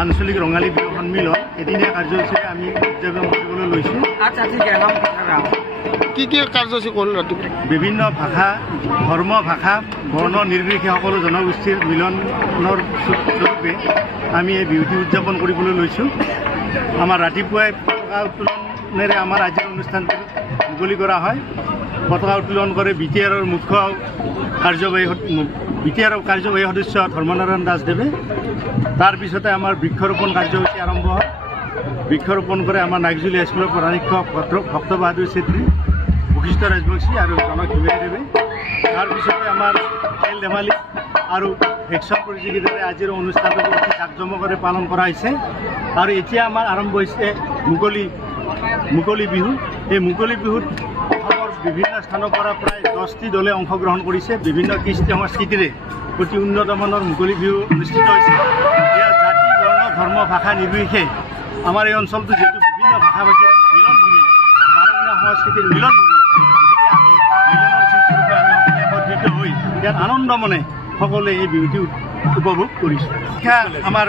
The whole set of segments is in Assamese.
আঞ্চলিক ৰঙালী বিহু সন্মিলন এদিনীয়া কাৰ্যসূচীৰে আমি উদযাপন কৰিবলৈ লৈছোঁ। কি কি কাৰ্যসূচী কৰিলোঁ? ৰাতিপুৱা বিভিন্ন ভাষা, ধৰ্ম, ভাষা, বৰ্ণ নিৰ্বিশেষে সকলো জনগোষ্ঠীৰ মিলনৰ স্বৰূপে আমি এই বিহুটি উদযাপন কৰিবলৈ লৈছোঁ। আমাৰ ৰাতিপুৱাই পতাকা উত্তোলনেৰে আমাৰ আজিৰ অনুষ্ঠানটো মুকলি কৰা হয়। পতাকা উত্তোলন কৰে BTRৰ মুখ্য কাৰ্যবাহী সদস্য ধৰ্মনাৰায়ণ দাসদেৱে। তাৰ পিছতে আমাৰ বৃক্ষৰোপণ কাৰ্যসূচী আৰম্ভ হয়। বৃক্ষৰোপণ কৰে আমাৰ নাগজুলি হাইস্কুলৰ প্ৰধান শিক্ষক ভক্ত বাহাদুৰ চেত্ৰী, বশিষ্ঠ ৰাজবংশী আৰু জনক হিমাৰীদেৱে। তাৰপিছতে আমাৰ খেল ধেমালি আৰু ভেকচন প্ৰতিযোগিতাৰে আজিৰ অনুষ্ঠানটো অতি জাকজমকেৰে পালন কৰা হৈছে। আৰু এতিয়া আমাৰ আৰম্ভ হৈছে মুকলি বিহু। এই মুকলি বিহুত অসমৰ বিভিন্ন স্থানৰ পৰা প্ৰায় 10টি দলে অংশগ্ৰহণ কৰিছে। বিভিন্ন কৃষ্টি সংস্কৃতিৰে অতি উন্নতমানৰ মুকলি বিহু অনুষ্ঠিত হৈছে। ইয়াৰ জাতি, বৰ্ণ, ধৰ্ম, ভাষা নিৰ্বিশেষে আমাৰ এই অঞ্চলটো যিহেতু বিভিন্ন ভাষা ভাষীৰ মিলনভূমি, বাৰঙীয়া সংস্কৃতিৰ মিলনভূমি, গতিকে আমি মিলনৰ চিন্তাৰূপে আমি সকলোৱে একত্ৰিত হৈ ইয়াত আনন্দ মনে সকলোৱে এই বিহুটি উপভোগ কৰিছোঁ। আমাৰ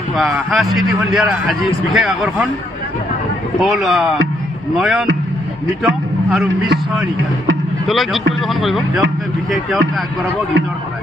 সাংস্কৃতিক সন্ধিয়াৰ আজি বিশেষ আকৰ্ষণ হ'ল নয়ন, নৃত্য আৰু মিছ ছয়নিকা। তেওঁলোকে গীত পৰিৱেশন কৰিব, তেওঁলোকে আগবঢ়াব গীতৰ শৰাই।